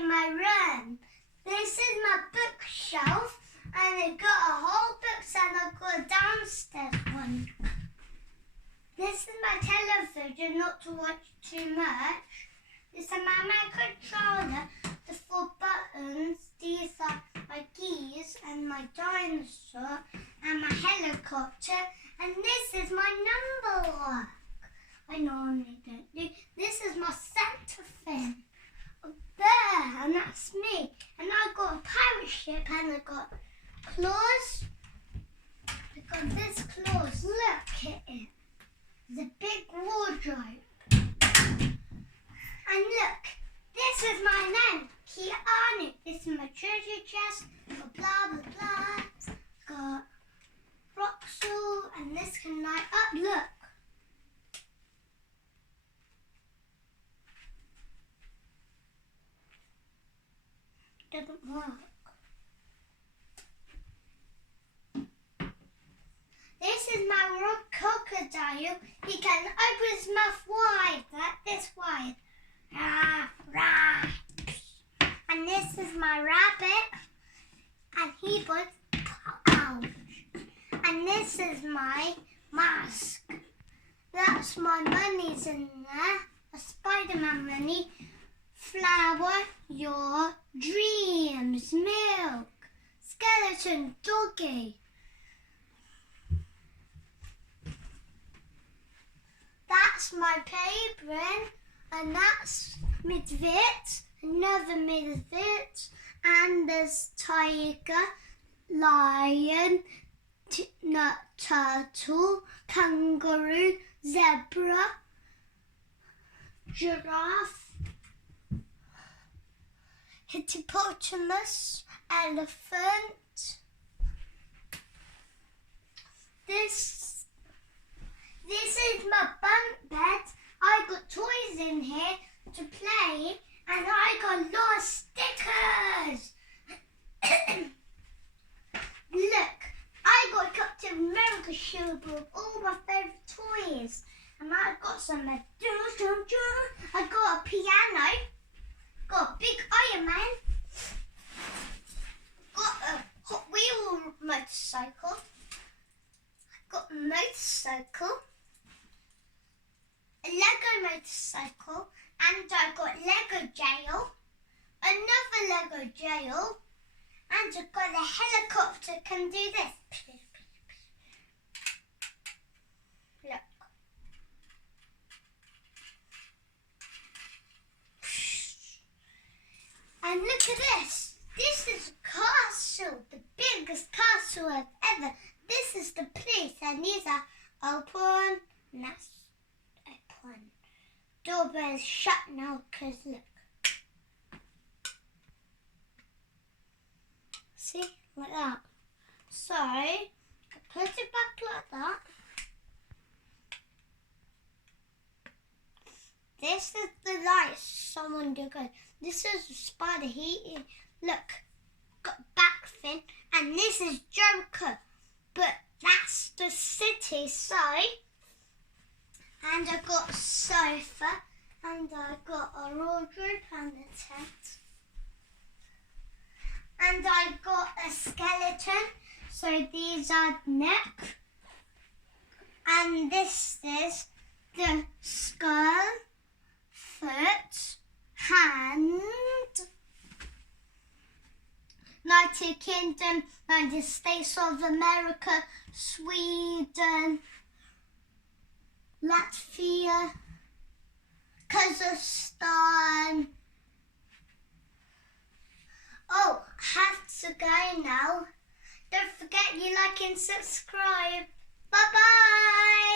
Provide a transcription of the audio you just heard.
in my room. This is my bookshelf, and I've got a whole books, and I've got a downstairs one. This is my television, not to watch too much. This is my controller, the 4 buttons. These are my keys and my dinosaur and my helicopter. And this is my number lock. I normally don't do. This is my center fin up there, and that's me. And I've got a pirate ship, and I've got claws. I've got this claws. Look at it. The big wardrobe. And look, this is my name, Keanu. This is my treasure chest. Got blah blah blah. Got Roxel, and this can light up. Look. Doesn't work. This is my rock crocodile. He can open his mouth wide, like this wide. And this is my rabbit, and he was ouch. And this is my mask. That's my money's in there. A Spider-Man money. Flower your dreams. Milk. Skeleton doggy. That's my apron, and that's midget, another midget, and there's tiger, lion, turtle, kangaroo, zebra, giraffe, hippopotamus, elephant. This is my bunk bed. I got toys in here to play, and I got a lot of stickers. Look, I got Captain America shield with all my favourite toys, and I got some. I got a piano, got a big Iron Man, got a Hot Wheel motorcycle, got a motorcycle. A Lego motorcycle, and I got Lego jail, another Lego jail, and I got a helicopter can do this. Look. And look at this. This is a castle, the biggest castle I've ever. This is the police, and these are open, and that's open. Doorbell's shut now, because look. See, like that. So, put it back like that. This is the light someone did go. This is the spider heating. Look, got back fin, and this is Joker. But that's the city side. And I got a sofa, and I got a wardrobe and a tent. And I got a skeleton, so these are neck. And this is the skull, foot, hand. United Kingdom, United States of America, Sweden, Latvia, Kazakhstan. Oh, I have to go now. Don't forget you like and subscribe. Bye bye.